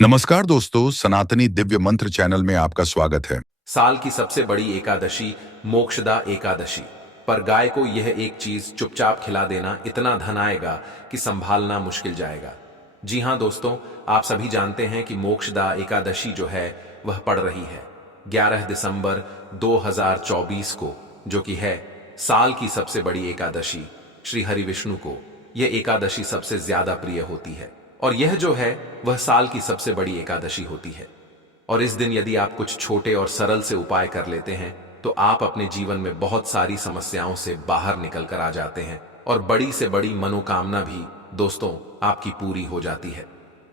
नमस्कार दोस्तों, सनातनी दिव्य मंत्र चैनल में आपका स्वागत है। साल की सबसे बड़ी एकादशी मोक्षदा एकादशी पर गाय को यह एक चीज चुपचाप खिला देना इतना धन आएगा कि संभालना मुश्किल जाएगा। जी हाँ दोस्तों, आप सभी जानते हैं कि मोक्षदा एकादशी जो है वह पड़ रही है 11 दिसंबर 2024 को, जो कि है साल की सबसे बड़ी एकादशी। श्री हरि विष्णु को यह एकादशी सबसे ज्यादा प्रिय होती है और यह जो है वह साल की सबसे बड़ी एकादशी होती है। और इस दिन यदि आप कुछ छोटे और सरल से उपाय कर लेते हैं तो आप अपने जीवन में बहुत सारी समस्याओं से बाहर निकल कर आ जाते हैं और बड़ी से बड़ी मनोकामना भी दोस्तों आपकी पूरी हो जाती है।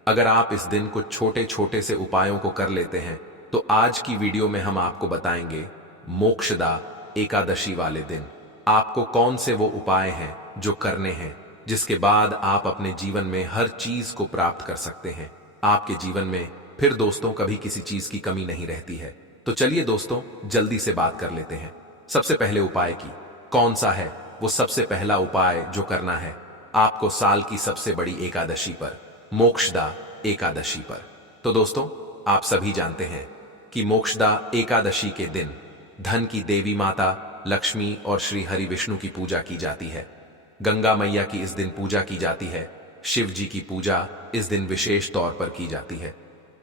अगर आप इस दिन कुछ छोटे छोटे से उपायों को कर लेते हैं तो आज की वीडियो में हम आपको बताएंगे मोक्षदा एकादशी वाले दिन आपको कौन से वो उपाय हैं जो करने हैं, जिसके बाद आप अपने जीवन में हर चीज को प्राप्त कर सकते हैं। आपके जीवन में फिर दोस्तों कभी किसी चीज की कमी नहीं रहती है। तो चलिए दोस्तों जल्दी से बात कर लेते हैं सबसे पहले उपाय की। कौन सा है वो सबसे पहला उपाय जो करना है आपको साल की सबसे बड़ी एकादशी पर, मोक्षदा एकादशी पर। तो दोस्तों आप सभी जानते हैं कि मोक्षदा एकादशी के दिन धन की देवी माता लक्ष्मी और श्री हरि विष्णु की पूजा की जाती है। गंगा मैया की इस दिन पूजा की जाती है। शिव जी की पूजा इस दिन विशेष तौर पर की जाती है।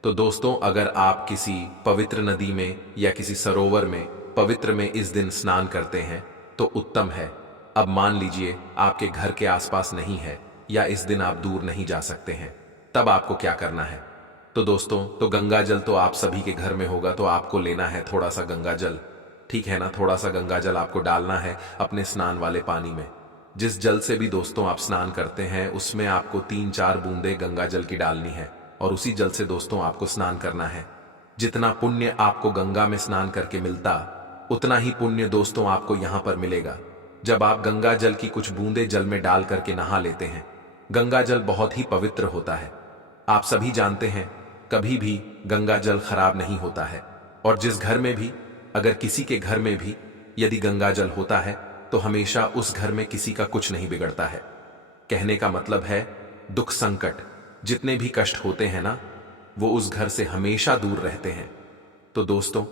तो दोस्तों अगर आप किसी पवित्र नदी में या किसी सरोवर में पवित्र में इस दिन स्नान करते हैं तो उत्तम है। अब मान लीजिए आपके घर के आसपास नहीं है या इस दिन आप दूर नहीं जा सकते हैं, तब आपको क्या करना है? तो दोस्तों तो गंगा जल तो आप सभी के घर में होगा, तो आपको लेना है थोड़ा सा गंगा जल, ठीक है ना। थोड़ा सा गंगा जल आपको डालना है अपने स्नान वाले पानी में। जिस जल से भी दोस्तों आप स्नान करते हैं उसमें आपको 3-4 बूंदे गंगा जल की डालनी है और उसी जल से दोस्तों आपको स्नान करना है। जितना पुण्य आपको गंगा में स्नान करके मिलता उतना ही पुण्य दोस्तों आपको यहां पर मिलेगा जब आप गंगा जल की कुछ बूंदे जल में डाल करके नहा लेते हैं। गंगा जल बहुत ही पवित्र होता है, आप सभी जानते हैं। कभी भी गंगा जल खराब नहीं होता है और जिस घर में भी, अगर किसी के घर में भी यदि गंगा जल होता है तो हमेशा उस घर में किसी का कुछ नहीं बिगड़ता है। कहने का मतलब है दुख संकट जितने भी कष्ट होते हैं ना, वो उस घर से हमेशा दूर रहते हैं। तो दोस्तों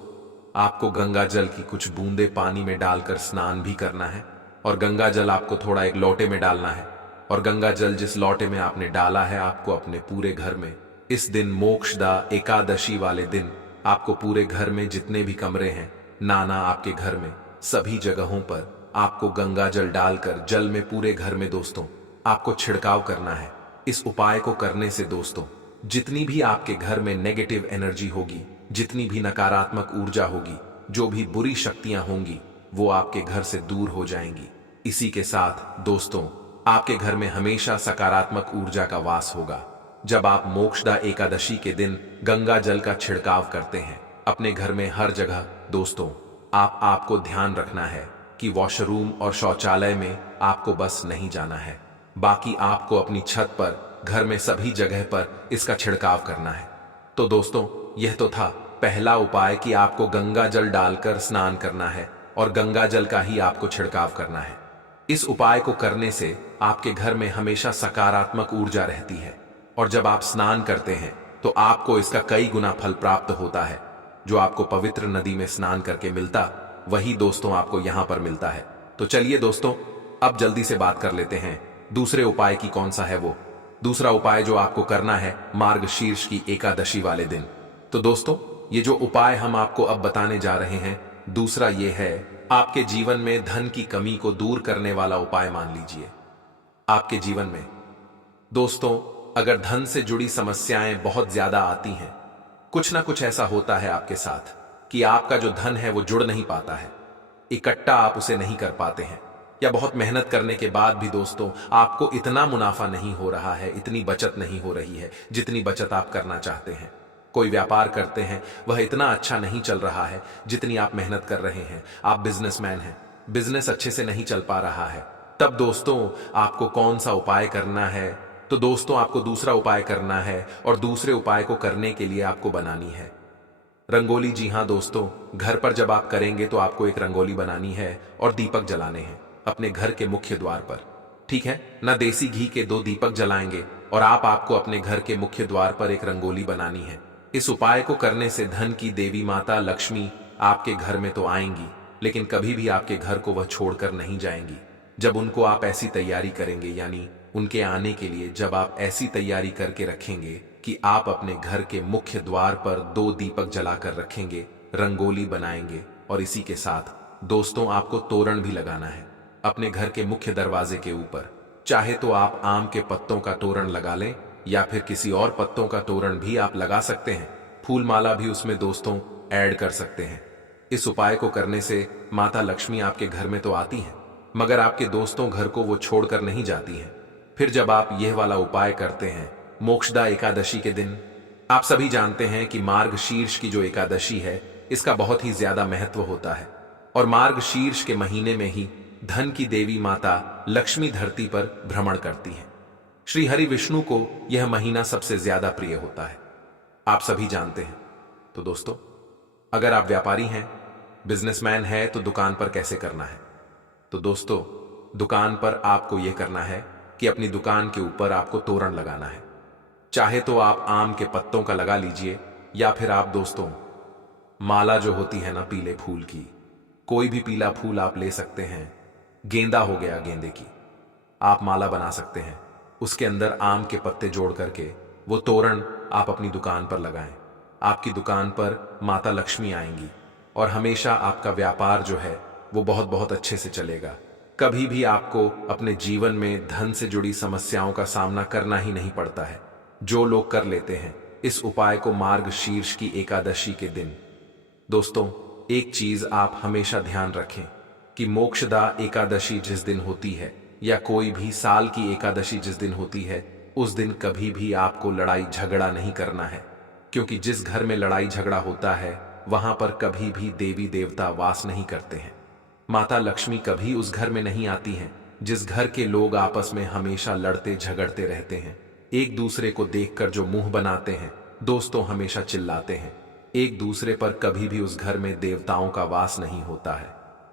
आपको गंगा जल की कुछ बूंदे पानी में डालकर स्नान भी करना है और गंगा जल आपको थोड़ा एक लोटे में डालना है और गंगा जल जिस लोटे में आपने डाला है आपको अपने पूरे घर में इस दिन मोक्षदा एकादशी वाले दिन आपको पूरे घर में जितने भी कमरे हैं, नाना आपके घर में सभी जगहों पर आपको गंगा जल डालकर जल में पूरे घर में दोस्तों आपको छिड़काव करना है। इस उपाय को करने से दोस्तों जितनी भी आपके घर में नेगेटिव एनर्जी होगी, जितनी भी नकारात्मक ऊर्जा होगी, जो भी बुरी शक्तियां होंगी, वो आपके घर से दूर हो जाएंगी। इसी के साथ दोस्तों आपके घर में हमेशा सकारात्मक ऊर्जा का वास होगा। जब आप मोक्षदा एकादशी के दिन गंगा जल का छिड़काव करते हैं अपने घर में हर जगह दोस्तों, आपको ध्यान रखना है कि वॉशरूम और शौचालय में आपको बस नहीं जाना है, बाकी आपको अपनी छत पर, घर में सभी जगह पर इसका छिड़काव करना है। तो दोस्तों यह तो था पहला उपाय कि आपको गंगा जल डालकर स्नान करना है और गंगा जल का ही आपको छिड़काव करना है। इस उपाय को करने से आपके घर में हमेशा सकारात्मक ऊर्जा रहती है और जब आप स्नान करते हैं तो आपको इसका कई गुना फल प्राप्त होता है। जो आपको पवित्र नदी में स्नान करके मिलता वही दोस्तों आपको यहां पर मिलता है। तो चलिए दोस्तों अब जल्दी से बात कर लेते हैं दूसरे उपाय की। कौन सा है वो दूसरा उपाय जो आपको करना है मार्गशीर्ष की एकादशी वाले दिन? तो दोस्तों ये जो उपाय हम आपको अब बताने जा रहे हैं, दूसरा ये है आपके जीवन में धन की कमी को दूर करने वाला उपाय। मान लीजिए आपके जीवन में दोस्तों अगर धन से जुड़ी समस्याएं बहुत ज्यादा आती हैं, कुछ ना कुछ ऐसा होता है आपके साथ कि आपका जो धन है वो जुड़ नहीं पाता है, इकट्ठा आप उसे नहीं कर पाते हैं, या बहुत मेहनत करने के बाद भी दोस्तों आपको इतना मुनाफा नहीं हो रहा है, इतनी बचत नहीं हो रही है जितनी बचत आप करना चाहते हैं। कोई व्यापार करते हैं वह इतना अच्छा नहीं चल रहा है जितनी आप मेहनत कर रहे हैं। आप बिजनेसमैन हैं, बिजनेस अच्छे से नहीं चल पा रहा है, तब दोस्तों आपको कौन सा उपाय करना है? तो दोस्तों आपको दूसरा उपाय करना है और दूसरे उपाय को करने के लिए आपको बनानी है रंगोली। जी हाँ दोस्तों, घर पर जब आप करेंगे तो आपको एक रंगोली बनानी है और दीपक जलाने हैं अपने घर के मुख्य द्वार पर, ठीक है ना। देसी घी के 2 दीपक जलाएंगे और आपको अपने घर के मुख्य द्वार पर एक रंगोली बनानी है। इस उपाय को करने से धन की देवी माता लक्ष्मी आपके घर में तो आएंगी, लेकिन कभी भी आपके घर को वह छोड़कर नहीं जाएंगी। जब उनको आप ऐसी तैयारी करेंगे, यानी उनके आने के लिए जब आप ऐसी तैयारी करके रखेंगे कि आप अपने घर के मुख्य द्वार पर 2 दीपक जलाकर रखेंगे, रंगोली बनाएंगे, और इसी के साथ दोस्तों आपको तोरण भी लगाना है अपने घर के मुख्य दरवाजे के ऊपर। चाहे तो आप आम के पत्तों का तोरण लगा लें या फिर किसी और पत्तों का तोरण भी आप लगा सकते हैं। फूल माला भी उसमें दोस्तों ऐड कर सकते हैं। इस उपाय को करने से माता लक्ष्मी आपके घर में तो आती हैं, मगर आपके दोस्तों घर को वो छोड़कर नहीं जाती हैं। फिर जब आप यह वाला उपाय करते हैं मोक्षदा एकादशी के दिन, आप सभी जानते हैं कि मार्गशीर्ष की जो एकादशी है इसका बहुत ही ज्यादा महत्व होता है, और मार्गशीर्ष के महीने में ही धन की देवी माता लक्ष्मी धरती पर भ्रमण करती हैं। श्री हरि विष्णु को यह महीना सबसे ज्यादा प्रिय होता है, आप सभी जानते हैं। तो दोस्तों, अगर आप व्यापारी हैं, बिजनेसमैन है, तो दुकान पर कैसे करना है? तो दोस्तों, दुकान पर आपको यह करना है कि अपनी दुकान के ऊपर आपको तोरण लगाना है। चाहे तो आप आम के पत्तों का लगा लीजिए, या फिर आप दोस्तों माला जो होती है ना पीले फूल की, कोई भी पीला फूल आप ले सकते हैं। गेंदा हो गया, गेंदे की आप माला बना सकते हैं। उसके अंदर आम के पत्ते जोड़ करके वो तोरण आप अपनी दुकान पर लगाएं। आपकी दुकान पर माता लक्ष्मी आएंगी और हमेशा आपका व्यापार जो है वो बहुत बहुत अच्छे से चलेगा। कभी भी आपको अपने जीवन में धन से जुड़ी समस्याओं का सामना करना ही नहीं पड़ता है, जो लोग कर लेते हैं इस उपाय को मार्गशीर्ष की एकादशी के दिन। दोस्तों, एक चीज आप हमेशा ध्यान रखें कि मोक्षदा एकादशी जिस दिन होती है, या कोई भी साल की एकादशी जिस दिन होती है, उस दिन कभी भी आपको लड़ाई झगड़ा नहीं करना है, क्योंकि जिस घर में लड़ाई झगड़ा होता है वहां पर कभी भी देवी देवता वास नहीं करते हैं। माता लक्ष्मी कभी उस घर में नहीं आती हैं जिस घर के लोग आपस में हमेशा लड़ते झगड़ते रहते हैं, एक दूसरे को देखकर जो मुंह बनाते हैं, दोस्तों हमेशा चिल्लाते हैं एक दूसरे पर। कभी भी उस घर में देवताओं का वास नहीं होता है।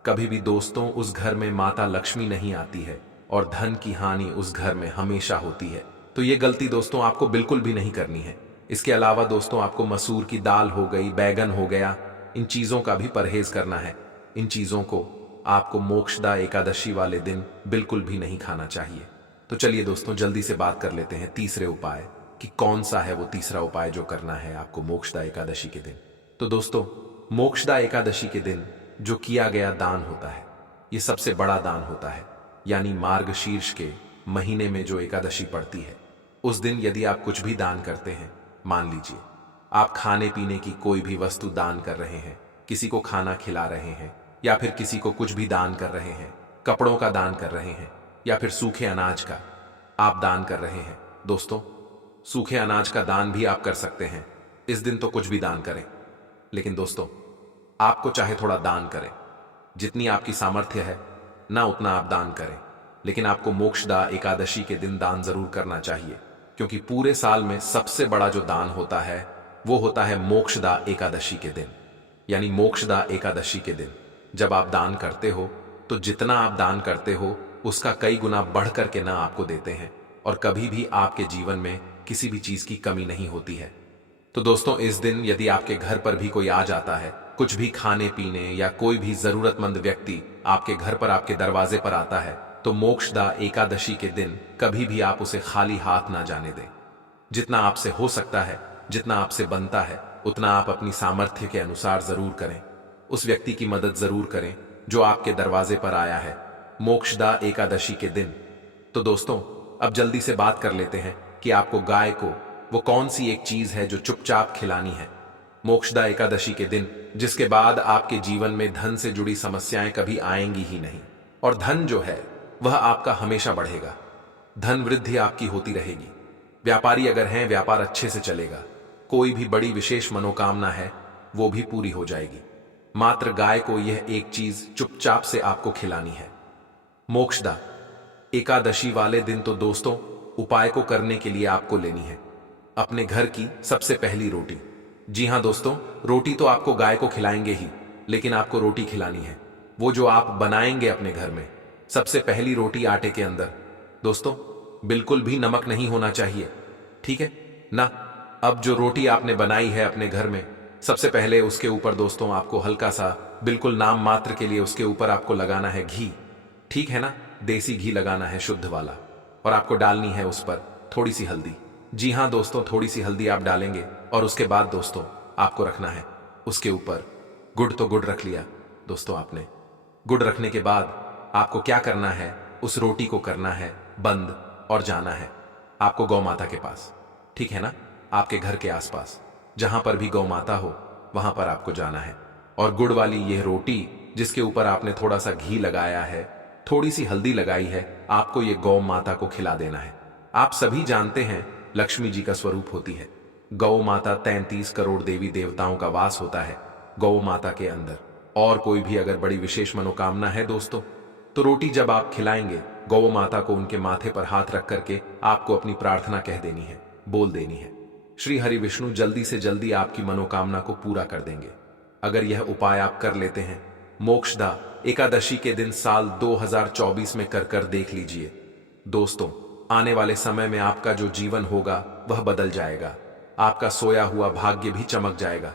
कभी भी दोस्तों उस घर में माता लक्ष्मी नहीं आती है, और धन की हानि उस घर में हमेशा होती है। तो ये गलती दोस्तों आपको बिल्कुल भी नहीं करनी है। इसके अलावा दोस्तों आपको मसूर की दाल हो गई, बैगन हो गया, इन चीजों का भी परहेज करना है। इन चीजों को आपको मोक्षदा एकादशी वाले दिन बिल्कुल भी नहीं खाना चाहिए। तो चलिए दोस्तों, जल्दी से बात कर लेते हैं तीसरे उपाय कि कौन सा है वो तीसरा उपाय जो करना है आपको मोक्षदा एकादशी के दिन। तो दोस्तों, मोक्षदा एकादशी के दिन जो किया गया दान होता है, ये सबसे बड़ा दान होता है। यानी मार्गशीर्ष के महीने में जो एकादशी पड़ती है, उस दिन यदि आप कुछ भी दान करते हैं, मान लीजिए आप खाने पीने की कोई भी वस्तु दान कर रहे हैं, किसी को खाना खिला रहे हैं, या फिर किसी को कुछ भी दान कर रहे हैं, कपड़ों का दान कर रहे हैं, या फिर सूखे अनाज का आप दान कर रहे हैं। दोस्तों, सूखे अनाज का दान भी आप कर सकते हैं। इस दिन तो कुछ भी दान करें, लेकिन दोस्तों आपको चाहे थोड़ा दान करें, जितनी आपकी सामर्थ्य है ना उतना आप दान करें, लेकिन आपको मोक्षदा एकादशी के दिन दान जरूर करना चाहिए, क्योंकि पूरे साल में सबसे बड़ा जो दान होता है वो होता है मोक्षदा एकादशी के दिन। यानी मोक्षदा एकादशी के दिन जब आप दान करते हो, तो जितना आप दान करते हो उसका कई गुना बढ़ करके ना आपको देते हैं, और कभी भी आपके जीवन में किसी भी चीज की कमी नहीं होती है। तो दोस्तों, इस दिन यदि आपके घर पर भी कोई आ जाता है, कुछ भी खाने पीने, या कोई भी जरूरतमंद व्यक्ति आपके घर पर आपके दरवाजे पर आता है, तो मोक्षदा एकादशी के दिन कभी भी आप उसे खाली हाथ ना जाने दें। जितना आपसे हो सकता है, जितना आपसे बनता है, उतना आप अपनी सामर्थ्य के अनुसार जरूर करें। उस व्यक्ति की मदद जरूर करें जो आपके दरवाजे पर आया है मोक्षदा एकादशी के दिन। तो दोस्तों, अब जल्दी से बात कर लेते हैं कि आपको गाय को वो कौन सी एक चीज है जो चुपचाप खिलानी है मोक्षदा एकादशी के दिन, जिसके बाद आपके जीवन में धन से जुड़ी समस्याएं कभी आएंगी ही नहीं, और धन जो है वह आपका हमेशा बढ़ेगा। धन वृद्धि आपकी होती रहेगी। व्यापारी अगर हैं, व्यापार अच्छे से चलेगा। कोई भी बड़ी विशेष मनोकामना है वो भी पूरी हो जाएगी। मात्र गाय को यह एक चीज चुपचाप से आपको खिलानी है मोक्षदा एकादशी वाले दिन। तो दोस्तों, उपाय को करने के लिए आपको लेनी है अपने घर की सबसे पहली रोटी। जी हां दोस्तों, रोटी तो आपको गाय को खिलाएंगे ही, लेकिन आपको रोटी खिलानी है वो जो आप बनाएंगे अपने घर में। सबसे पहली रोटी आटे के अंदर। दोस्तों, बिल्कुल भी नमक नहीं होना चाहिए, ठीक है ना। अब जो रोटी आपने बनाई है अपने घर में, सबसे पहले उसके ऊपर दोस्तों आपको हल्का सा, बिल्कुल नाम मात्र के लिए उसके ऊपर आपको लगाना है घी, ठीक है ना। देसी घी लगाना है, शुद्ध वाला। और आपको डालनी है उस पर थोड़ी सी हल्दी। जी हाँ दोस्तों, थोड़ी सी हल्दी आप डालेंगे और उसके बाद दोस्तों आपको रखना है उसके ऊपर गुड़। तो गुड़ रख लिया दोस्तों आपने। गुड़ रखने के बाद आपको क्या करना है, उस रोटी को करना है बंद और जाना है आपको गौ माता के पास, ठीक है ना। आपके घर के आसपास जहां पर भी गौ माता हो वहां पर आपको जाना है। और गुड़ वाली यह रोटी जिसके ऊपर आपने थोड़ा सा घी लगाया है, थोड़ी सी हल्दी लगाई है, आपको ये गौ माता को खिला देना है। आप सभी जानते हैं लक्ष्मी जी का स्वरूप होती है गौ माता। 33 करोड़ देवी देवताओं का वास होता है गौ माता के अंदर। और कोई भी अगर बड़ी विशेष मनोकामना है दोस्तों, तो रोटी जब आप खिलाएंगे गौ माता को, उनके माथे पर हाथ रख करके आपको अपनी प्रार्थना कह देनी है, बोल देनी है। श्री हरि विष्णु जल्दी से जल्दी आपकी मनोकामना को पूरा कर देंगे अगर यह उपाय आप कर लेते हैं। मोक्षदा एकादशी के दिन साल 2024 में कर देख लीजिए दोस्तों। आने वाले समय में आपका जो जीवन होगा वह बदल जाएगा। आपका सोया हुआ भाग्य भी चमक जाएगा।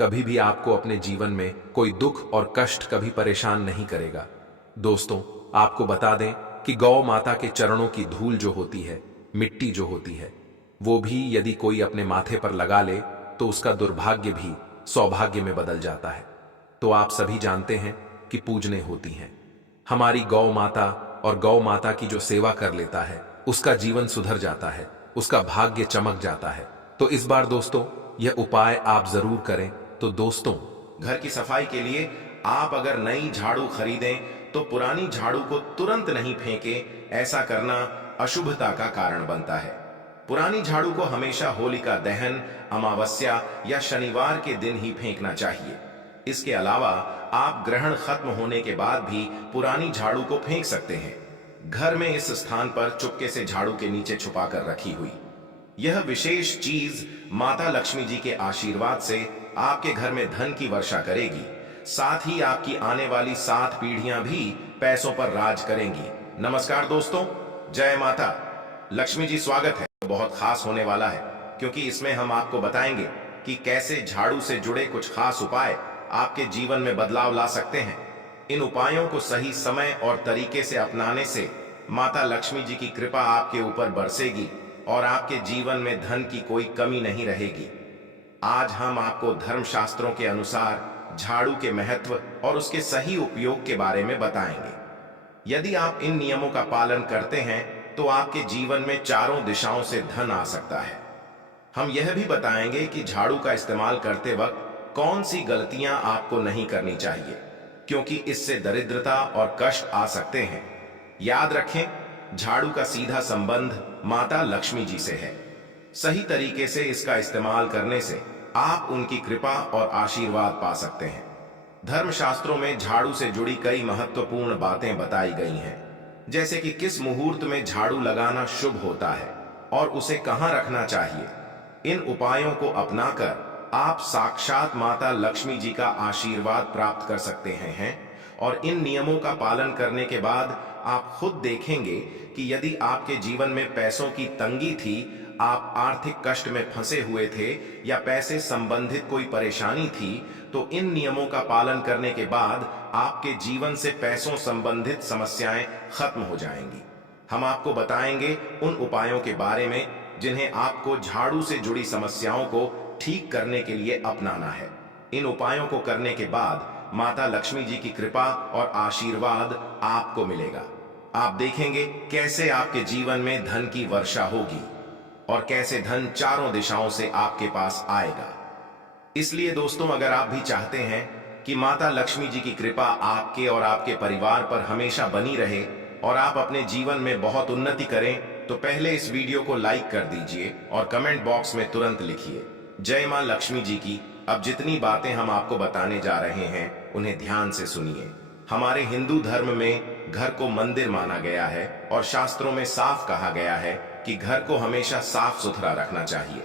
कभी भी आपको अपने जीवन में कोई दुख और कष्ट कभी परेशान नहीं करेगा। दोस्तों आपको बता दें कि गौ माता के चरणों की धूल जो होती है, मिट्टी जो होती है, वो भी यदि कोई अपने माथे पर लगा ले तो उसका दुर्भाग्य भी सौभाग्य में बदल जाता है। तो आप सभी जानते हैं कि पूजने होती हैं। हमारी गौ माता, और गौ माता की जो सेवा कर लेता है उसका जीवन सुधर जाता है, उसका भाग्य चमक जाता है। तो इस बार दोस्तों यह उपाय आप जरूर करें। तो दोस्तों घर की सफाई के लिए आप अगर नई झाड़ू खरीदें तो पुरानी झाड़ू को तुरंत नहीं फेंकें। ऐसा करना अशुभता का कारण बनता है। पुरानी झाड़ू को हमेशा होलिका दहन, अमावस्या या शनिवार के दिन ही फेंकना चाहिए। इसके अलावा आप ग्रहण खत्म होने के बाद भी पुरानी झाड़ू को फेंक सकते हैं, घर में इस स्थान पर चुपके से झाड़ू के नीचे छुपा कर रखी हुई। यह विशेष चीज माता लक्ष्मी जी के आशीर्वाद से आपके घर में धन की वर्षा करेगी। साथ ही आपकी आने वाली 7 पीढ़ियां भी पैसों पर राज करेंगी। नमस्कार दोस्तों, जय माता लक्ष्मी जी। स्वागत है। बहुत खास होने वाला है क्योंकि इसमें हम आपको बताएंगे कि कैसे झाड़ू से जुड़े कुछ खास उपाय आपके जीवन में बदलाव ला सकते हैं। इन उपायों को सही समय और तरीके से अपनाने से माता लक्ष्मी जी की कृपा आपके ऊपर बरसेगी और आपके जीवन में धन की कोई कमी नहीं रहेगी। आज हम आपको धर्मशास्त्रों के अनुसार झाड़ू के महत्व और उसके सही उपयोग के बारे में बताएंगे। यदि आप इन नियमों का पालन करते हैं तो आपके जीवन में चारों दिशाओं से धन आ सकता है। हम यह भी बताएंगे कि झाड़ू का इस्तेमाल करते वक्त कौन सी गलतियां आपको नहीं करनी चाहिए, क्योंकि इससे दरिद्रता और कष्ट आ सकते हैं। याद रखें, झाड़ू का सीधा संबंध माता लक्ष्मी जी से है। सही तरीके से इसका इस्तेमाल करने से आप उनकी कृपा और आशीर्वाद पा सकते हैं। धर्मशास्त्रों में झाड़ू से जुड़ी कई महत्वपूर्ण बातें बताई गई हैं, जैसे कि किस मुहूर्त में झाड़ू लगाना शुभ होता है और उसे कहां रखना चाहिए। इन उपायों को अपनाकर आप साक्षात माता लक्ष्मी जी का आशीर्वाद प्राप्त कर सकते हैं। और इन नियमों का पालन करने के बाद आप खुद देखेंगे कि यदि आपके जीवन में पैसों की तंगी थी, आप आर्थिक कष्ट में फंसे हुए थे या पैसे संबंधित कोई परेशानी थी, तो इन नियमों का पालन करने के बाद आपके जीवन से पैसों संबंधित समस्याएं खत्म हो जाएंगी। हम आपको बताएंगे उन उपायों के बारे में जिन्हें आपको झाड़ू से जुड़ी समस्याओं को ठीक करने के लिए अपनाना है। इन उपायों को करने के बाद माता लक्ष्मी जी की कृपा और आशीर्वाद आपको मिलेगा। आप देखेंगे कैसे आपके जीवन में धन की वर्षा होगी और कैसे धन चारों दिशाओं से आपके पास आएगा। इसलिए दोस्तों, अगर आप भी चाहते हैं कि माता लक्ष्मी जी की कृपा आपके और आपके परिवार पर हमेशा बनी रहे और आप अपने जीवन में बहुत उन्नति करें, तो पहले इस वीडियो को लाइक कर दीजिए और कमेंट बॉक्स में तुरंत लिखिए जय मां लक्ष्मी जी की। अब जितनी बातें हम आपको बताने जा रहे हैं उन्हें ध्यान से सुनिए। हमारे हिंदू धर्म में घर को मंदिर माना गया है और शास्त्रों में साफ कहा गया है कि घर को हमेशा साफ सुथरा रखना चाहिए।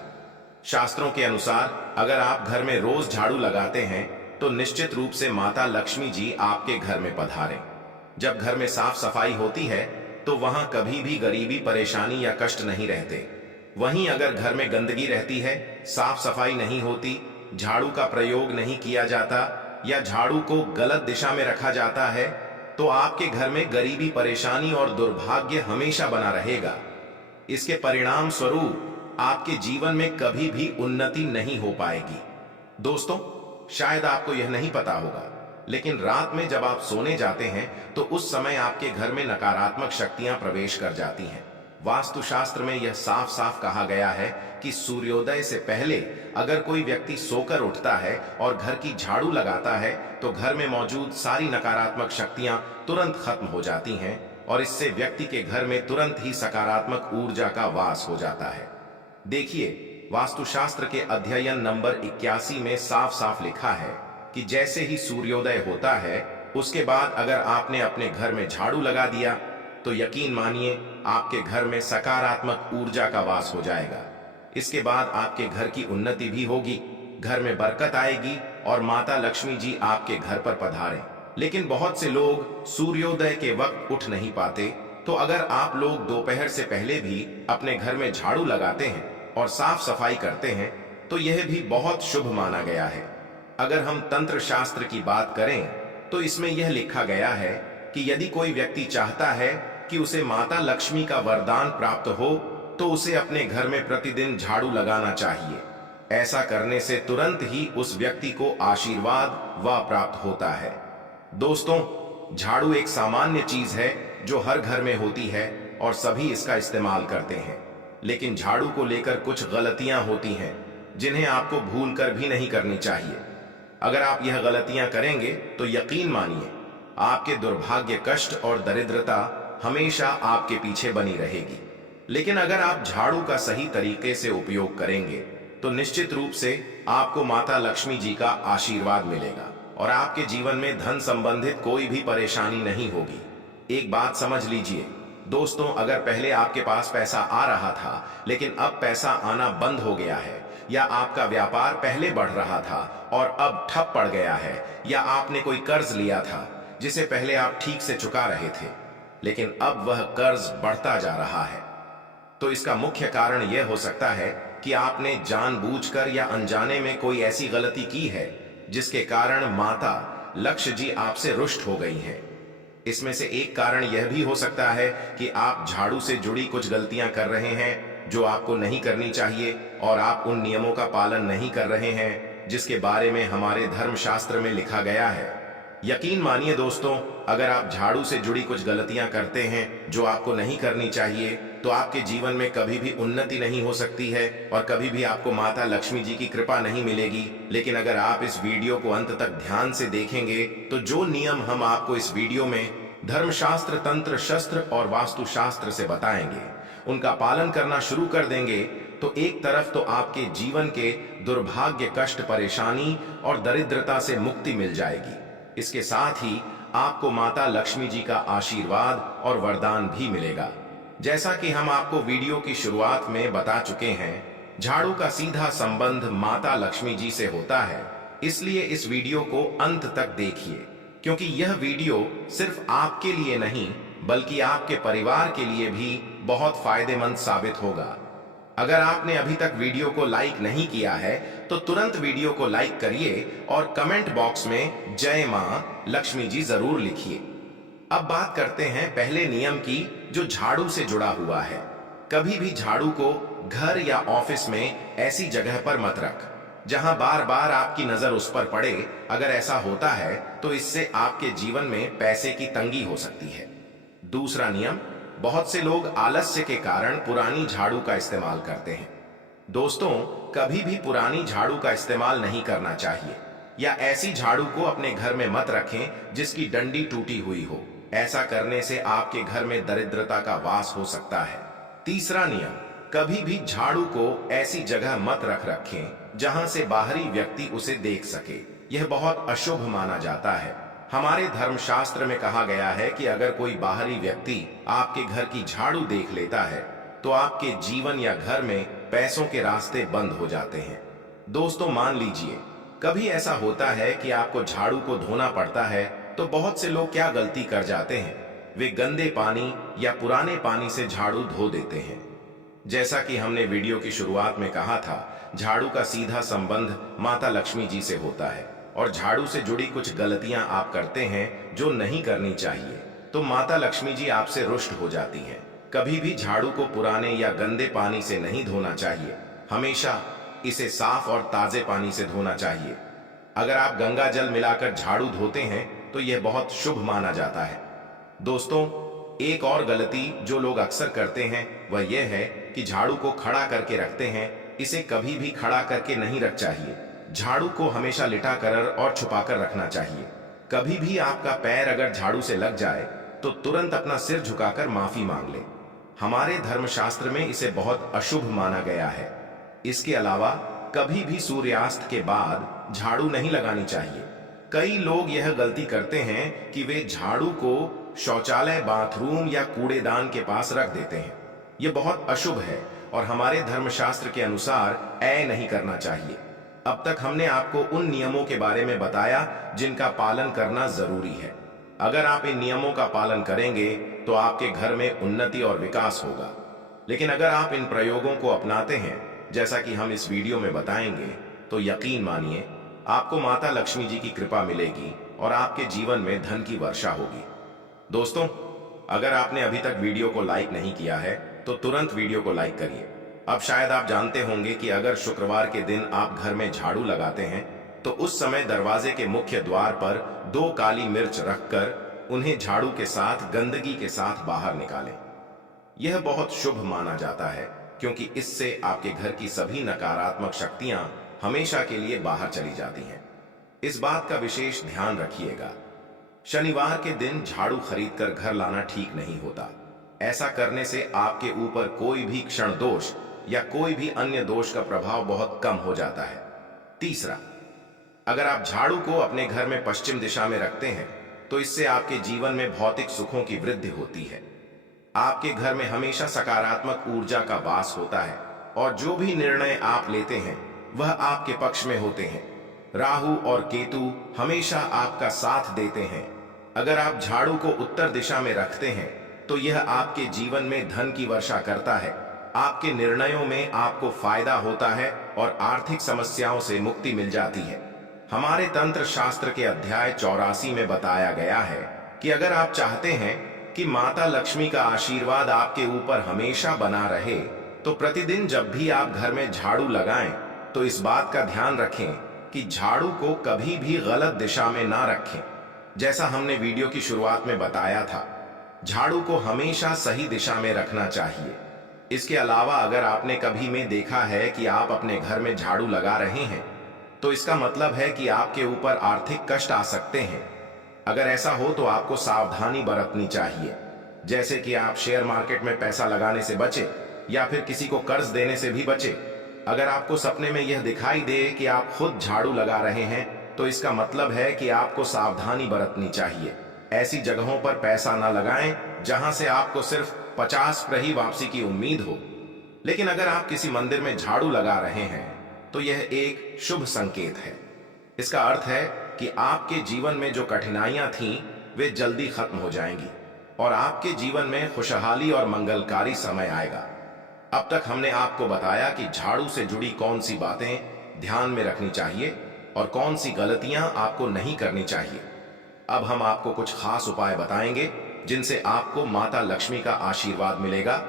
शास्त्रों के अनुसार अगर आप घर में रोज झाड़ू लगाते हैं तो निश्चित रूप से माता लक्ष्मी जी आपके घर में पधारें। जब घर में साफ सफाई होती है तो वहां कभी भी गरीबी, परेशानी या कष्ट नहीं रहते। वहीं अगर घर में गंदगी रहती है, साफ सफाई नहीं होती, झाड़ू का प्रयोग नहीं किया जाता या झाड़ू को गलत दिशा में रखा जाता है, तो आपके घर में गरीबी, परेशानी और दुर्भाग्य हमेशा बना रहेगा। इसके परिणाम स्वरूप आपके जीवन में कभी भी उन्नति नहीं हो पाएगी। दोस्तों, शायद आपको यह नहीं पता होगा, लेकिन रात में जब आप सोने जाते हैं तो उस समय आपके घर में नकारात्मक शक्तियां प्रवेश कर जाती हैं। वास्तुशास्त्र में यह साफ साफ कहा गया है कि सूर्योदय से पहले अगर कोई व्यक्ति सोकर उठता है और घर की झाड़ू लगाता है तो घर में मौजूद सारी नकारात्मक शक्तियां तुरंत खत्म हो जाती हैं और इससे व्यक्ति के घर में तुरंत ही सकारात्मक ऊर्जा का वास हो जाता है। देखिए, वास्तुशास्त्र के अध्ययन नंबर 81 में साफ साफ लिखा है कि जैसे ही सूर्योदय होता है उसके बाद अगर आपने अपने घर में झाड़ू लगा दिया तो यकीन मानिए आपके घर में सकारात्मक ऊर्जा का वास हो जाएगा। इसके बाद आपके घर की उन्नति भी होगी, घर में बरकत आएगी और माता लक्ष्मी जी आपके घर पर पधारें। लेकिन बहुत से लोग सूर्योदय के वक्त उठ नहीं पाते, तो अगर आप लोग दोपहर से पहले भी अपने घर में झाड़ू लगाते हैं और साफ सफाई करते हैं तो यह भी बहुत शुभ माना गया है। अगर हम तंत्र शास्त्र की बात करें तो इसमें यह लिखा गया है कि यदि कोई व्यक्ति चाहता है कि उसे माता लक्ष्मी का वरदान प्राप्त हो तो उसे अपने घर में प्रतिदिन झाड़ू लगाना चाहिए। ऐसा करने से तुरंत ही उस व्यक्ति को आशीर्वाद व प्राप्त होता है। दोस्तों, झाड़ू एक सामान्य चीज है जो हर घर में होती है और सभी इसका इस्तेमाल करते हैं, लेकिन झाड़ू को लेकर कुछ गलतियां होती हैं जिन्हें आपको भूल कर भी नहीं करनी चाहिए। अगर आप यह गलतियां करेंगे तो यकीन मानिए आपके दुर्भाग्य, कष्ट और दरिद्रता हमेशा आपके पीछे बनी रहेगी। लेकिन अगर आप झाड़ू का सही तरीके से उपयोग करेंगे तो निश्चित रूप से आपको माता लक्ष्मी जी का आशीर्वाद मिलेगा और आपके जीवन में धन संबंधित कोई भी परेशानी नहीं होगी। एक बात समझ लीजिए दोस्तों, अगर पहले आपके पास पैसा आ रहा था लेकिन अब पैसा आना बंद हो गया है, या आपका व्यापार पहले बढ़ रहा था और अब ठप पड़ गया है, या आपने कोई कर्ज लिया था जिसे पहले आप ठीक से चुका रहे थे लेकिन अब वह कर्ज बढ़ता जा रहा है, तो इसका मुख्य कारण यह हो सकता है कि आपने जानबूझकर या अनजाने में कोई ऐसी गलती की है जिसके कारण माता लक्ष्मी जी आपसे रुष्ट हो गई हैं। इसमें से एक कारण यह भी हो सकता है कि आप झाड़ू से जुड़ी कुछ गलतियां कर रहे हैं जो आपको नहीं करनी चाहिए और आप उन नियमों का पालन नहीं कर रहे हैं जिसके बारे में हमारे धर्मशास्त्र में लिखा गया है। यकीन मानिए दोस्तों, अगर आप झाड़ू से जुड़ी कुछ गलतियां करते हैं जो आपको नहीं करनी चाहिए तो आपके जीवन में कभी भी उन्नति नहीं हो सकती है और कभी भी आपको माता लक्ष्मी जी की कृपा नहीं मिलेगी। लेकिन अगर आप इस वीडियो को अंत तक ध्यान से देखेंगे तो जो नियम हम आपको इस वीडियो में धर्मशास्त्र, तंत्र शस्त्र और वास्तुशास्त्र से बताएंगे उनका पालन करना शुरू कर देंगे तो एक तरफ तो आपके जीवन के दुर्भाग्य, कष्ट, परेशानी और दरिद्रता से मुक्ति मिल जाएगी, इसके साथ ही आपको माता लक्ष्मी जी का आशीर्वाद और वरदान भी मिलेगा। जैसा कि हम आपको वीडियो की शुरुआत में बता चुके हैं, झाड़ू का सीधा संबंध माता लक्ष्मी जी से होता है, इसलिए इस वीडियो को अंत तक देखिए क्योंकि यह वीडियो सिर्फ आपके लिए नहीं बल्कि आपके परिवार के लिए भी बहुत फायदेमंद साबित होगा। अगर आपने अभी तक वीडियो को लाइक नहीं किया है तो तुरंत वीडियो को लाइक करिए और कमेंट बॉक्स में जय मां लक्ष्मी जी जरूर लिखिए। अब बात करते हैं पहले नियम की जो झाड़ू से जुड़ा हुआ है। कभी भी झाड़ू को घर या ऑफिस में ऐसी जगह पर मत रख जहां बार बार आपकी नजर उस पर पड़े। अगर ऐसा होता है तो इससे आपके जीवन में पैसे की तंगी हो सकती है। दूसरा नियम, बहुत से लोग आलस्य के कारण पुरानी झाड़ू का इस्तेमाल करते हैं। दोस्तों, कभी भी पुरानी झाड़ू का इस्तेमाल नहीं करना चाहिए या ऐसी झाड़ू को अपने घर में मत रखें जिसकी डंडी टूटी हुई हो। ऐसा करने से आपके घर में दरिद्रता का वास हो सकता है। तीसरा नियम, कभी भी झाड़ू को ऐसी जगह मत रखें जहां से बाहरी व्यक्ति उसे देख सके। यह बहुत अशुभ माना जाता है। हमारे धर्मशास्त्र में कहा गया है कि अगर कोई बाहरी व्यक्ति आपके घर की झाड़ू देख लेता है तो आपके जीवन या घर में पैसों के रास्ते बंद हो जाते हैं। दोस्तों, मान लीजिए कभी ऐसा होता है कि आपको झाड़ू को धोना पड़ता है तो बहुत से लोग क्या गलती कर जाते हैं, वे गंदे पानी या पुराने पानी से झाड़ू धो देते हैं। जैसा कि हमने वीडियो की शुरुआत में कहा था, झाड़ू का सीधा संबंध माता लक्ष्मी जी से होता है और झाड़ू से जुड़ी कुछ गलतियां आप करते हैं जो नहीं करनी चाहिए तो माता लक्ष्मी जी आपसे रुष्ट हो जाती हैं। कभी भी झाड़ू को पुराने या गंदे पानी से नहीं धोना चाहिए, हमेशा इसे साफ और ताजे पानी से धोना चाहिए। अगर आप गंगा जल मिलाकर झाड़ू धोते हैं तो यह बहुत शुभ माना जाता है। दोस्तों, एक और गलती जो लोग अक्सर करते हैं वह यह है कि झाड़ू को खड़ा करके रखते हैं। इसे कभी भी खड़ा करके नहीं रख चाहिए। झाड़ू को हमेशा लिटा कर और छुपाकर रखना चाहिए। कभी भी आपका पैर अगर झाड़ू से लग जाए तो तुरंत अपना सिर झुकाकर माफी मांग ले। हमारे धर्मशास्त्र में इसे बहुत अशुभ माना गया है। इसके अलावा कभी भी सूर्यास्त के बाद झाड़ू नहीं लगानी चाहिए। कई लोग यह गलती करते हैं कि वे झाड़ू को शौचालय, बाथरूम या कूड़ेदान के पास रख देते हैं। यह बहुत अशुभ है और हमारे धर्मशास्त्र के अनुसार ऐ नहीं करना चाहिए। अब तक हमने आपको उन नियमों के बारे में बताया जिनका पालन करना जरूरी है। अगर आप इन नियमों का पालन करेंगे तो आपके घर में उन्नति और विकास होगा। लेकिन अगर आप इन प्रयोगों को अपनाते हैं जैसा कि हम इस वीडियो में बताएंगे तो यकीन मानिए आपको माता लक्ष्मी जी की कृपा मिलेगी और आपके जीवन में धन की वर्षा होगी। दोस्तों, अगर आपने अभी तक वीडियो को लाइक नहीं किया है तो तुरंत वीडियो को लाइक करिए। अब शायद आप जानते होंगे कि अगर शुक्रवार के दिन आप घर में झाड़ू लगाते हैं तो उस समय दरवाजे के मुख्य द्वार पर 2 काली मिर्च रखकर उन्हें झाड़ू के साथ गंदगी के साथ बाहर निकालें। यह बहुत शुभ माना जाता है क्योंकि इससे आपके घर की सभी नकारात्मक शक्तियां हमेशा के लिए बाहर चली जाती हैं। इस बात का विशेष ध्यान रखिएगा। शनिवार के दिन झाड़ू खरीदकर घर लाना ठीक नहीं होता। ऐसा करने से आपके ऊपर कोई भी क्षण दोष या कोई भी अन्य दोष का प्रभाव बहुत कम हो जाता है। तीसरा, अगर आप झाड़ू को अपने घर में पश्चिम दिशा में रखते हैं तो इससे आपके जीवन में भौतिक सुखों की वृद्धि होती है। आपके घर में हमेशा सकारात्मक ऊर्जा का वास होता है और जो भी निर्णय आप लेते हैं वह आपके पक्ष में होते हैं। राहु और केतु हमेशा आपका साथ देते हैं। अगर आप झाड़ू को उत्तर दिशा में रखते हैं तो यह आपके जीवन में धन की वर्षा करता है। आपके निर्णयों में आपको फायदा होता है और आर्थिक समस्याओं से मुक्ति मिल जाती है। हमारे तंत्र शास्त्र के अध्याय 84 में बताया गया है कि अगर आप चाहते हैं कि माता लक्ष्मी का आशीर्वाद आपके ऊपर हमेशा बना रहे तो प्रतिदिन जब भी आप घर में झाड़ू लगाएं तो इस बात का ध्यान रखें कि झाड़ू को कभी भी गलत दिशा में ना रखें। जैसा हमने वीडियो की शुरुआत में बताया था, झाड़ू को हमेशा सही दिशा में रखना चाहिए। इसके अलावा अगर आपने कभी में देखा है कि आप अपने घर में झाड़ू लगा रहे हैं तो इसका मतलब है कि आपके ऊपर आर्थिक कष्ट आ सकते हैं। अगर ऐसा हो तो आपको सावधानी बरतनी चाहिए, जैसे कि आप शेयर मार्केट में पैसा लगाने से बचे या फिर किसी को कर्ज देने से भी बचे। अगर आपको सपने में यह दिखाई दे कि आप खुद झाड़ू लगा रहे हैं तो इसका मतलब है कि आपको सावधानी बरतनी चाहिए। ऐसी जगहों पर पैसा ना लगाएं जहां से आपको सिर्फ 50% वापसी की उम्मीद हो। लेकिन अगर आप किसी मंदिर में झाड़ू लगा रहे हैं तो यह एक शुभ संकेत है। इसका अर्थ है कि आपके जीवन में जो कठिनाइयां थीं वे जल्दी खत्म हो जाएंगी और आपके जीवन में खुशहाली और मंगलकारी समय आएगा। अब तक हमने आपको बताया कि झाड़ू से जुड़ी कौन सी बातें ध्यान में रखनी चाहिए और कौन सी गलतियां आपको नहीं करनी चाहिए। अब हम आपको कुछ खास उपाय बताएंगे जिनसे आपको माता लक्ष्मी का आशीर्वाद मिलेगा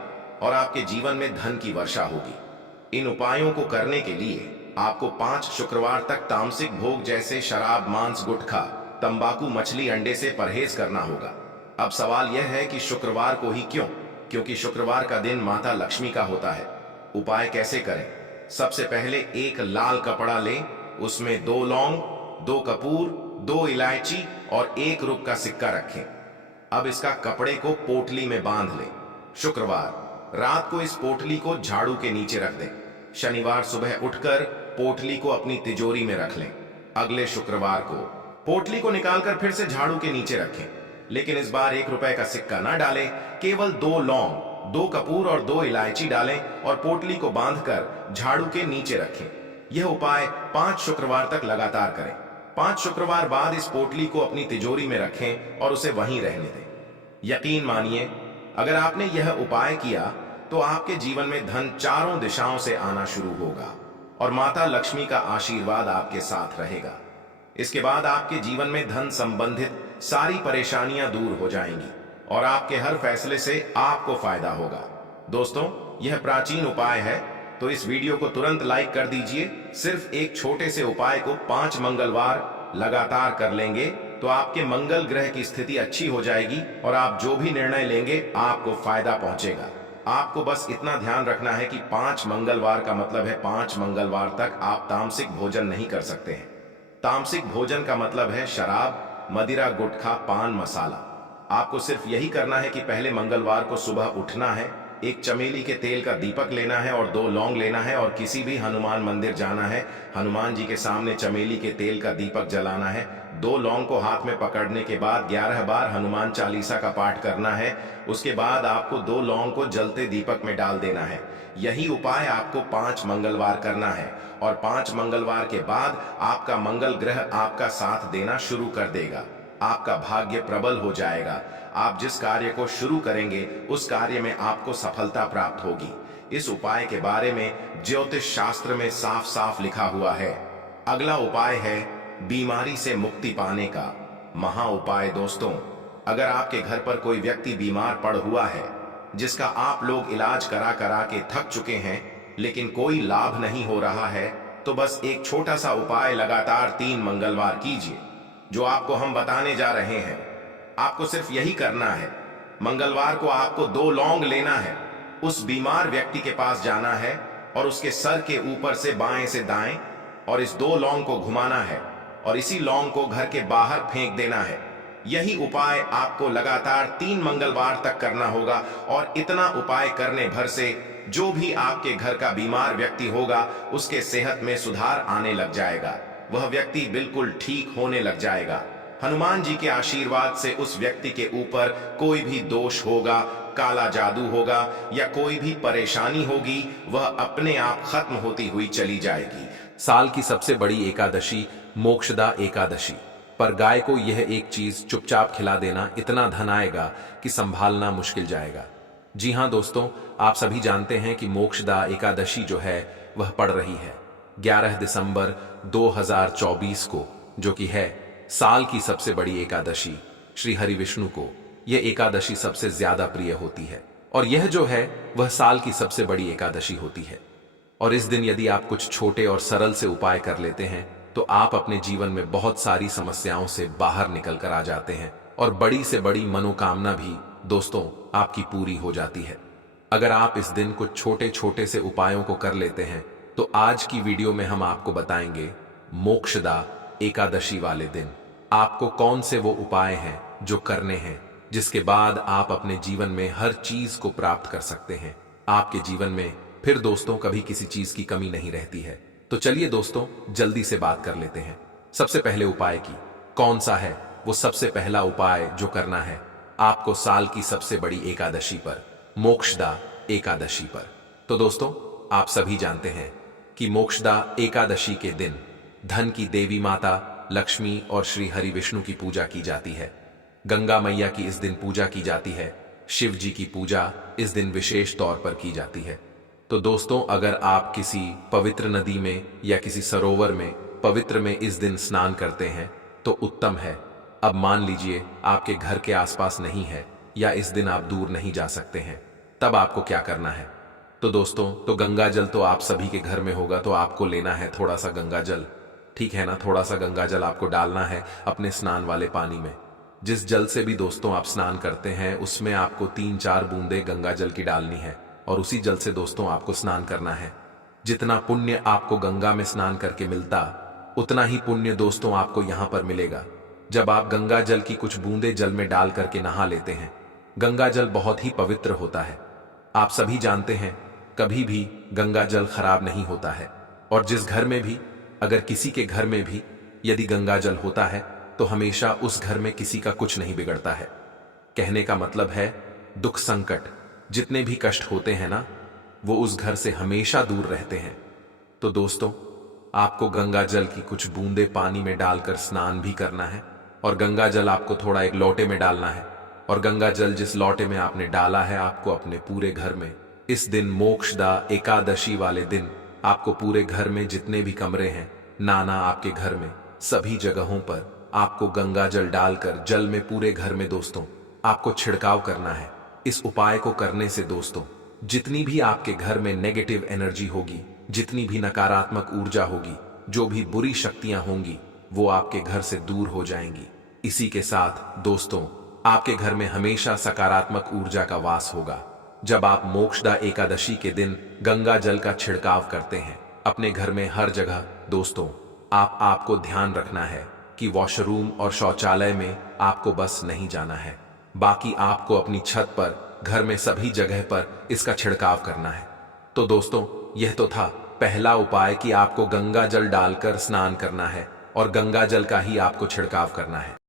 और आपके जीवन में धन की वर्षा होगी। इन उपायों को करने के लिए आपको 5 शुक्रवार तक तामसिक भोग जैसे शराब, मांस, गुटखा, तंबाकू, मछली, अंडे से परहेज करना होगा। अब सवाल यह है कि शुक्रवार को ही क्यों? क्योंकि शुक्रवार का दिन माता लक्ष्मी का होता है। उपाय कैसे करें? सबसे पहले एक लाल कपड़ा लें, उसमें 2 लौंग, 2 कपूर, 2 इलायची और 1 रुपये का सिक्का रखें। अब इसका कपड़े को पोटली में बांध लें। शुक्रवार रात को इस पोटली को झाड़ू के नीचे रख दें। शनिवार सुबह उठकर पोटली को अपनी तिजोरी में रख लें। अगले शुक्रवार को पोटली को निकालकर फिर से झाड़ू के नीचे रखें, लेकिन इस बार 1 रुपए का सिक्का ना डालें, केवल 2 लौंग, 2 कपूर और 2 इलायची डालें और पोटली को बांधकर झाड़ू के नीचे रखें। यह उपाय 5 शुक्रवार तक लगातार करें। 5 शुक्रवार बाद इस पोटली को अपनी तिजोरी में रखें और उसे वहीं रहने दें। यकीन मानिए, अगर आपने यह उपाय किया तो आपके जीवन में धन चारों दिशाओं से आना शुरू होगा और माता लक्ष्मी का आशीर्वाद आपके साथ रहेगा। इसके बाद आपके जीवन में धन संबंधित सारी परेशानियां दूर हो जाएंगी और आपके हर फैसले से आपको फायदा होगा। दोस्तों, यह प्राचीन उपाय है, तो इस वीडियो को तुरंत लाइक कर दीजिए। सिर्फ एक छोटे से उपाय को 5 मंगलवार लगातार कर लेंगे तो आपके मंगल ग्रह की स्थिति अच्छी हो जाएगी और आप जो भी निर्णय लेंगे आपको फायदा पहुंचेगा। आपको बस इतना ध्यान रखना है कि 5 मंगलवार का मतलब है 5 मंगलवार तक आप तामसिक भोजन नहीं कर सकते हैं। तामसिक भोजन का मतलब है शराब, मदिरा, गुटखा, पान मसाला। आपको सिर्फ यही करना है कि पहले मंगलवार को सुबह उठना है, एक चमेली के तेल का दीपक लेना है और 2 लौंग लेना है और किसी भी हनुमान मंदिर जाना है। हनुमान जी के सामने चमेली के तेल का दीपक जलाना है। 2 लौंग को हाथ में पकड़ने के बाद 11 बार हनुमान चालीसा का पाठ करना है। उसके बाद आपको 2 लौंग को जलते दीपक में डाल देना है। यही उपाय आपको 5 मंगलवार करना है और 5 मंगलवार के बाद आपका मंगल ग्रह आपका साथ देना शुरू कर देगा। आपका भाग्य प्रबल हो जाएगा। आप जिस कार्य को शुरू करेंगे उस कार्य में आपको सफलता प्राप्त होगी। इस उपाय के बारे में ज्योतिष शास्त्र में साफ साफ लिखा हुआ है। अगला उपाय है बीमारी से मुक्ति पाने का महा उपाय। दोस्तों, अगर आपके घर पर कोई व्यक्ति बीमार पड़ हुआ है, जिसका आप लोग इलाज करा करा के थक चुके हैं लेकिन कोई लाभ नहीं हो रहा है, तो बस एक छोटा सा उपाय लगातार 3 मंगलवार कीजिए, जो आपको हम बताने जा रहे हैं। आपको सिर्फ यही करना है। मंगलवार को आपको 2 लौंग लेना है, उस बीमार व्यक्ति के पास जाना है और उसके सर के ऊपर से बाएं से दाएं और इस 2 लौंग को घुमाना है और इसी लौंग को घर के बाहर फेंक देना है। यही उपाय आपको लगातार 3 मंगलवार तक करना होगा और इतना उपाय करने भर से जो भी आपके घर का बीमार व्यक्ति होगा उसके सेहत में सुधार आने लग जाएगा। वह व्यक्ति बिल्कुल ठीक होने लग जाएगा। हनुमान जी के आशीर्वाद से उस व्यक्ति के ऊपर कोई भी दोष होगा, काला जादू होगा या कोई भी परेशानी होगी, वह अपने आप खत्म होती हुई चली जाएगी। साल की सबसे बड़ी एकादशी मोक्षदा एकादशी पर गाय को यह एक चीज चुपचाप खिला देना, इतना धन आएगा कि संभालना मुश्किल जाएगा। जी हां दोस्तों, आप सभी जानते हैं कि मोक्षदा एकादशी जो है वह पड़ रही है 11 दिसंबर 2024 को, जो कि है साल की सबसे बड़ी एकादशी। श्री हरि विष्णु को यह एकादशी सबसे ज्यादा प्रिय होती है और यह जो है वह साल की सबसे बड़ी एकादशी होती है। और इस दिन यदि आप कुछ छोटे और सरल से उपाय कर लेते हैं तो आप अपने जीवन में बहुत सारी समस्याओं से बाहर निकल कर आ जाते हैं और बड़ी से बड़ी मनोकामना भी दोस्तों आपकी पूरी हो जाती है। अगर आप इस दिन कुछ छोटे छोटे से उपायों को कर लेते हैं तो आज की वीडियो में हम आपको बताएंगे मोक्षदा एकादशी वाले दिन आपको कौन से वो उपाय हैं जो करने हैं, जिसके बाद आप अपने जीवन में हर चीज को प्राप्त कर सकते हैं। आपके जीवन में फिर दोस्तों कभी किसी चीज की कमी नहीं रहती है। तो चलिए दोस्तों जल्दी से बात कर लेते हैं सबसे पहले उपाय की। कौन सा है वो सबसे पहला उपाय जो करना है आपको साल की सबसे बड़ी एकादशी पर, मोक्षदा एकादशी पर। तो दोस्तों आप सभी जानते हैं कि मोक्षदा एकादशी के दिन धन की देवी माता लक्ष्मी और श्री हरि विष्णु की पूजा की जाती है। गंगा मैया की इस दिन पूजा की जाती है। शिव जी की पूजा इस दिन विशेष तौर पर की जाती है। तो दोस्तों अगर आप किसी पवित्र नदी में या किसी सरोवर में पवित्र में इस दिन स्नान करते हैं तो उत्तम है। अब मान लीजिए आपके घर के आसपास नहीं है या इस दिन आप दूर नहीं जा सकते हैं, तब आपको क्या करना है? तो दोस्तों तो गंगा जल तो आप सभी के घर में होगा, तो आपको लेना है थोड़ा सा गंगा जल, ठीक है ना। थोड़ा सा गंगा जल आपको डालना है अपने स्नान वाले पानी में। जिस जल से भी दोस्तों आप स्नान करते हैं उसमें आपको 3-4 बूंदे गंगा जल की डालनी है और उसी जल से दोस्तों आपको स्नान करना है। जितना पुण्य आपको गंगा में स्नान करके मिलता उतना ही पुण्य दोस्तों आपको यहां पर मिलेगा जब आप गंगा जल की कुछ बूंदे जल में डाल करके नहा लेते हैं। गंगा जल बहुत ही पवित्र होता है। आप सभी जानते हैं कभी भी गंगा जल खराब नहीं होता है और जिस घर में भी, अगर किसी के घर में भी यदि गंगा जल होता है तो हमेशा उस घर में किसी का कुछ नहीं बिगड़ता है। कहने का मतलब है दुख संकट जितने भी कष्ट होते हैं ना, वो उस घर से हमेशा दूर रहते हैं। तो दोस्तों आपको गंगा जल की कुछ बूंदे पानी में डालकर स्नान भी करना है और गंगा जल आपको थोड़ा एक लोटे में डालना है और गंगा जल जिस लोटे में आपने डाला है आपको अपने पूरे घर में, इस दिन मोक्षदा एकादशी वाले दिन आपको पूरे घर में जितने भी कमरे हैं, नाना आपके घर में, सभी जगहों पर आपको गंगा जल डालकर जल में पूरे घर में दोस्तों आपको छिड़काव करना है। इस उपाय को करने से दोस्तों जितनी भी आपके घर में नेगेटिव एनर्जी होगी, जितनी भी नकारात्मक ऊर्जा होगी, जो भी बुरी शक्तियां होंगी, वो आपके घर से दूर हो जाएंगी। इसी के साथ दोस्तों आपके घर में हमेशा सकारात्मक ऊर्जा का वास होगा। जब आप मोक्षदा एकादशी के दिन गंगा जल का छिड़काव करते हैं अपने घर में हर जगह दोस्तों, आपको ध्यान रखना है कि वॉशरूम और शौचालय में आपको बस नहीं जाना है, बाकी आपको अपनी छत पर, घर में सभी जगह पर इसका छिड़काव करना है। तो दोस्तों यह तो था पहला उपाय कि आपको गंगा जल डालकर स्नान करना है और गंगा जल का ही आपको छिड़काव करना है।